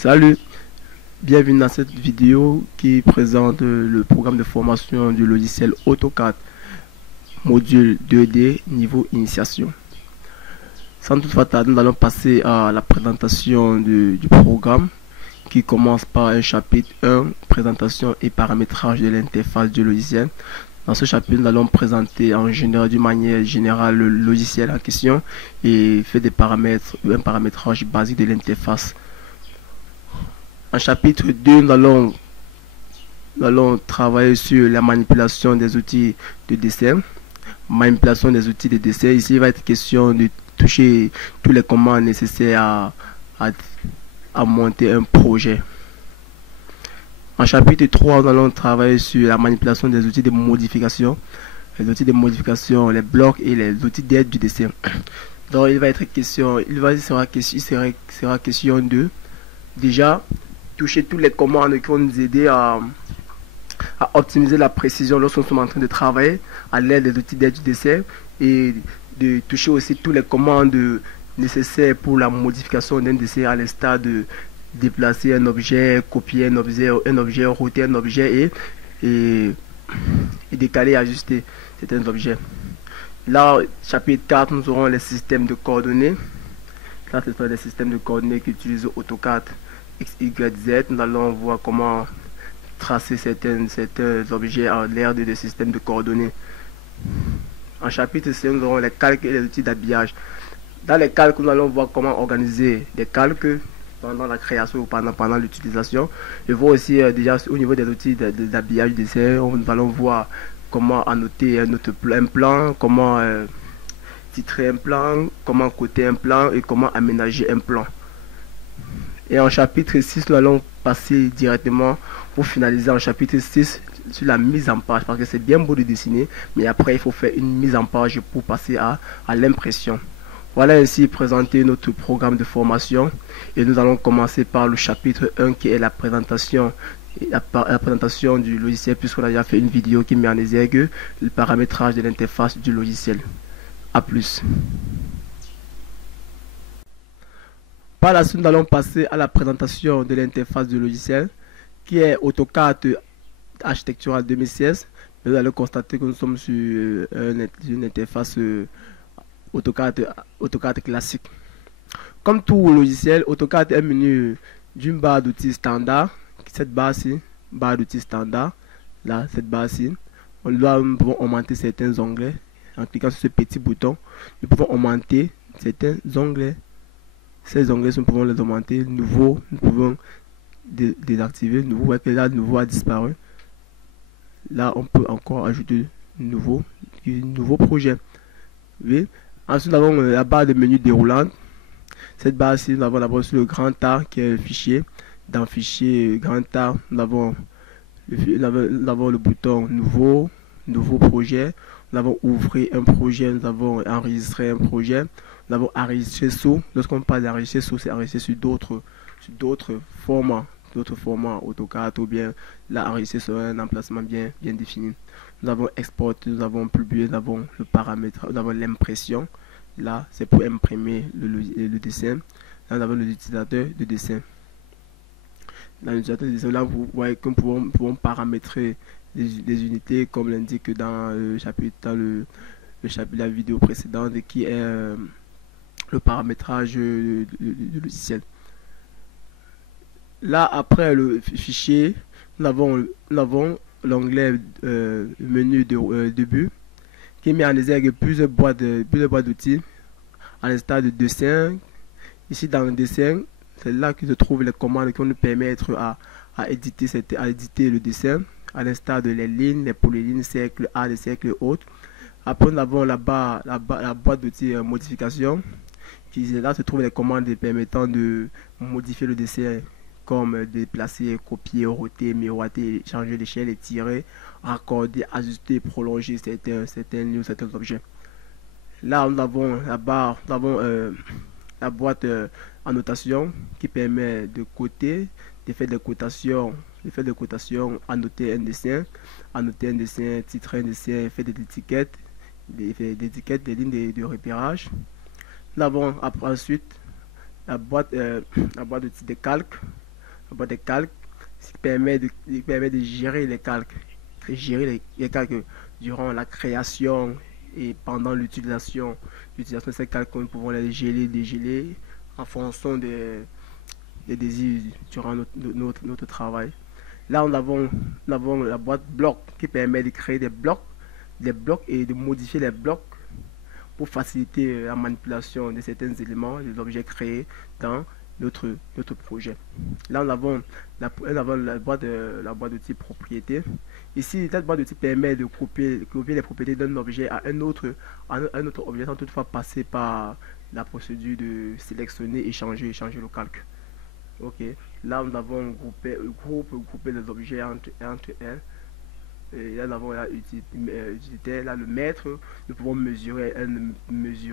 Salut, bienvenue dans cette vidéo qui présente le programme de formation du logiciel AutoCAD, module 2D, niveau initiation. Sans toutefois tarder, nous allons passer à la présentation du programme qui commence par un chapitre 1, présentation et paramétrage de l'interface du logiciel. Dans ce chapitre, nous allons présenter d'une manière générale le logiciel en question et faire un paramétrage basique de l'interface. En chapitre 2, nous allons travailler sur la manipulation des outils de dessin. Manipulation des outils de dessin. Ici, il va être question de toucher tous les commandes nécessaires à monter un projet. En chapitre 3, nous allons travailler sur la manipulation des outils de modification. Les outils de modification, les blocs et les outils d'aide du dessin. Donc, il sera question de déjà toucher tous les commandes qui vont nous aider à optimiser la précision lorsque nous sommes en train de travailler à l'aide des outils d'aide du dessin, et de toucher aussi tous les commandes nécessaires pour la modification d'un dessin, à l'instar de déplacer un objet, copier un objet, router un objet et décaler et ajuster certains objets. Là, chapitre 4, nous aurons les systèmes de coordonnées. Là, ce sont les systèmes de coordonnées qui utilisent AutoCAD X, Y, Z. Nous allons voir comment tracer certains objets à l'aide des systèmes de coordonnées. En chapitre 5, nous aurons les calques et les outils d'habillage. Dans les calques, nous allons voir comment organiser des calques pendant la création ou pendant l'utilisation. Et voir aussi déjà au niveau des outils d'habillage du dessin, nous allons voir comment annoter un plan, comment titrer un plan, comment coter un plan et comment aménager un plan. Et en chapitre 6, nous allons passer directement pour finaliser en chapitre 6 sur la mise en page, parce que c'est bien beau de dessiner, mais après il faut faire une mise en page pour passer à l'impression. Voilà ainsi présenté notre programme de formation, et nous allons commencer par le chapitre 1 qui est la présentation du logiciel, puisqu'on a déjà fait une vidéo qui met en exergue le paramétrage de l'interface du logiciel. A plus. Par la suite, nous allons passer à la présentation de l'interface du logiciel qui est AutoCAD Architectural 2016. Vous allez constater que nous sommes sur une interface AutoCAD classique. Comme tout logiciel, AutoCAD est menu d'une barre d'outils standard. Cette barre-ci, barre d'outils standard, là, cette barre-ci, nous pouvons augmenter certains onglets. En cliquant sur ce petit bouton, nous pouvons augmenter certains onglets. Ces onglets, nous pouvons les augmenter. Nouveau, nous pouvons désactiver. Nouveau, vous voyez que là, nouveau a disparu. Là, on peut encore ajouter nouveau projet. Oui. Ensuite, nous avons la barre de menu déroulante. Cette barre-ci, nous avons d'abord sur le grand A qui est le fichier. Dans fichier grand A, nous avons le bouton nouveau projet. Nous avons ouvrir un projet, nous avons enregistrer un projet, nous avons enregistrer sous. Lorsqu'on parle d'enregistrer sous, c'est enregistrer sur d'autres formats AutoCAD, ou bien là enregistrer sur un emplacement bien défini. Nous avons exporter, nous avons publier, nous avons le paramètre, nous avons l'impression. Là, c'est pour imprimer le dessin. Là, nous avons l'utilisateur de dessin. Dans l'utilisateur de dessin, là, vous voyez que nous pouvons paramétrer des unités comme l'indique dans le chapitre de la vidéo précédente, qui est le paramétrage du logiciel. Là, après le fichier, nous avons l'onglet menu de début qui met en exergue plusieurs boîtes d'outils à l'instar de dessin. Ici dans le dessin, c'est là que se trouvent les commandes qui vont nous permettre à éditer le dessin, à l'instar de les lignes, les polylignes, cercles A, les cercles autres. Après, nous avons la boîte d'outils modification, qui là se trouvent les commandes permettant de modifier le dessin, comme déplacer, copier, router, miroiter, changer d'échelle, étirer, raccorder, ajuster, prolonger certains lieux, certains objets. Là, nous avons la boîte annotation qui permet de coter, de faire des cotations, annoter un dessin, titrer un dessin, faire des étiquettes, des lignes de repérage. Nous avons ensuite la boîte d'outils de calque La boîte de calque qui permet de gérer les calques. Gérer les calques durant la création et pendant l'utilisation de ces calques, nous pouvons les geler, dégeler en fonction des désirs durant notre travail. Là, nous avons la boîte bloc qui permet de créer des blocs et de modifier les blocs pour faciliter la manipulation de certains éléments, des objets créés dans notre projet. Là, nous avons la boîte de type propriété. Ici, cette boîte de type permet de copier les propriétés d'un objet à un autre objet sans toutefois passer par la procédure de sélectionner et changer le calque. Ok. Là, nous avons groupé les objets entre elles. Et là, nous avons la utilité. Là, le mètre, nous pouvons mesurer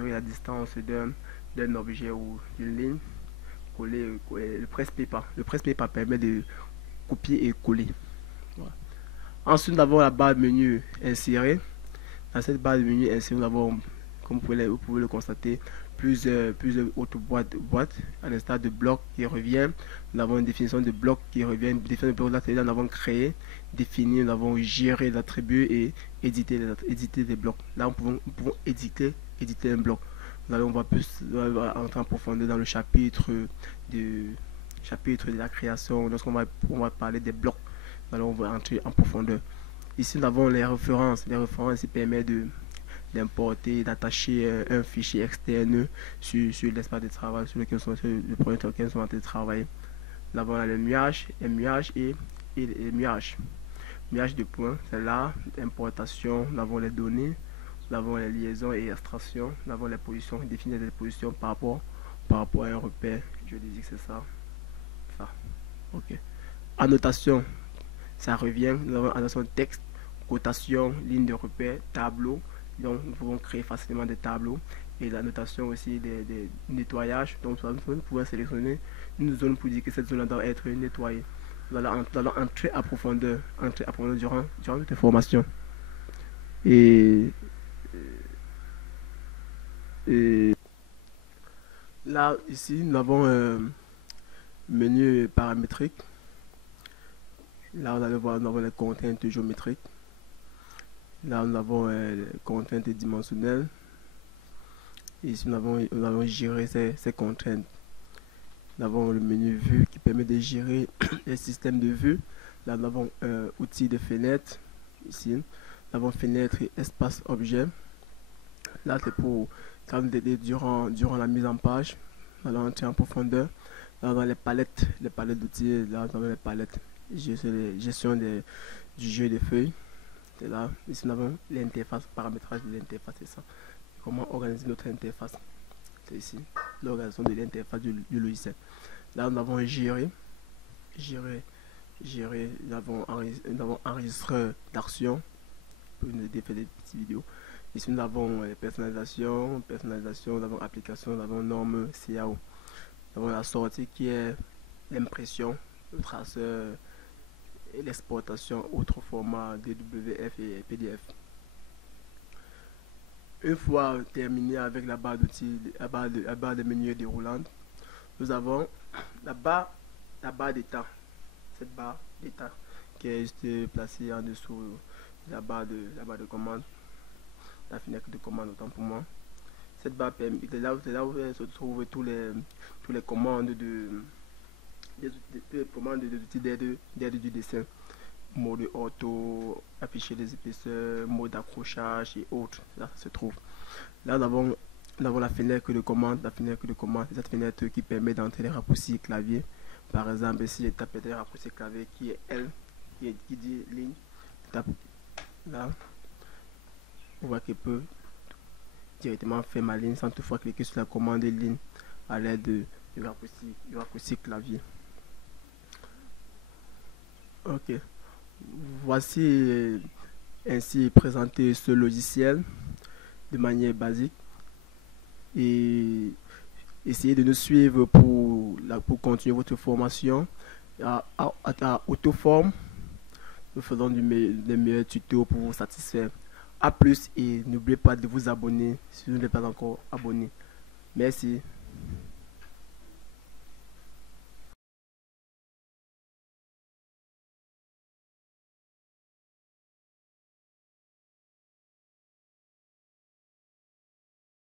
la distance d'un objet ou d'une ligne. Le presse-paper. Le presse-paper permet de copier et coller. Voilà. Ensuite, nous avons la barre de menu insérée. Dans cette barre de menu insérée, nous avons, comme vous pouvez le constater, plusieurs autres boîtes, à l'instar de blocs qui revient. Nous avons une définition de blocs qui revient. Définition de blocs, là, nous avons créé, défini, nous avons géré les attributs et édité des blocs. Là, nous pouvons éditer un bloc. On va entrer en profondeur dans le chapitre de la création, lorsqu'on va parler des blocs. Alors, on va entrer en profondeur. Ici, nous avons les références. Les références ici permettent d'importer, d'attacher un fichier externe sur l'espace de travail sur lequel le projet sur lequel nous sommes en train de travailler. Nous avons le nuage et les nuages. Nuage de points, c'est là, l'importation, nous avons les données, nous avons les liaisons et extractions, nous avons les positions, définir des positions par rapport à un repère. Je dis que c'est ça. Ok. Annotation, ça revient. Nous avons annotation texte, cotation, ligne de repère, tableau. Donc nous pouvons créer facilement des tableaux. Et la notation aussi des nettoyages. Donc nous pouvons sélectionner une zone pour dire que cette zone doit être nettoyée. Nous allons entrer à profondeur durant notre formation. Et là, ici, nous avons un menu paramétrique. Là, nous allons voir, nous avons les contraintes géométriques. Là, nous avons les contraintes dimensionnelles. Ici, nous avons géré ces contraintes. Nous avons le menu vue qui permet de gérer les systèmes de vue. Là, nous avons un outil de fenêtre. Ici, nous avons fenêtre et espace objet. Là, c'est pour quand durant la mise en page. Nous allons entrer en profondeur. Là, nous avons les palettes d'outils. Là, nous avons les palettes. Gestion du jeu des feuilles. C'est là. Ici, nous avons l'interface, paramétrage de l'interface. C'est ça. Comment organiser notre interface. C'est ici. L'organisation de l'interface du logiciel. Là, nous avons gérer. Nous avons enregistreur d'action. Pour nous faire des petites vidéos. Ici, nous avons personnalisation, nous avons application, nous avons norme CAO. Nous avons la sortie qui est l'impression, le traceur et l'exportation autre format DWF et PDF. Une fois terminé avec la barre d'outils, la barre de menu déroulante, nous avons la barre d'état. Cette barre d'état qui est juste placée en dessous de la barre de commande. La fenêtre de commande, autant pour moi. Cette barre permet, c'est là où se trouvent tous les commandes des outils d'aide du dessin. Mode auto, afficher les épaisseurs, mode d'accrochage et autres. Là, ça se trouve. Là, nous avons la fenêtre de commande. C'est cette fenêtre qui permet d'entrer les raccourcis clavier. Par exemple, ici, je tape les raccourcis clavier qui est L, qui dit ligne. Je tape là. On voit qu'il peut directement faire ma ligne sans toutefois cliquer sur la commande ligne à l'aide du raccourci clavier. Ok. Voici ainsi présenté ce logiciel de manière basique. Et essayez de nous suivre pour continuer votre formation à Autoform. Nous faisons des meilleurs tutos pour vous satisfaire. A plus et n'oubliez pas de vous abonner si vous n'êtes pas encore abonné. Merci.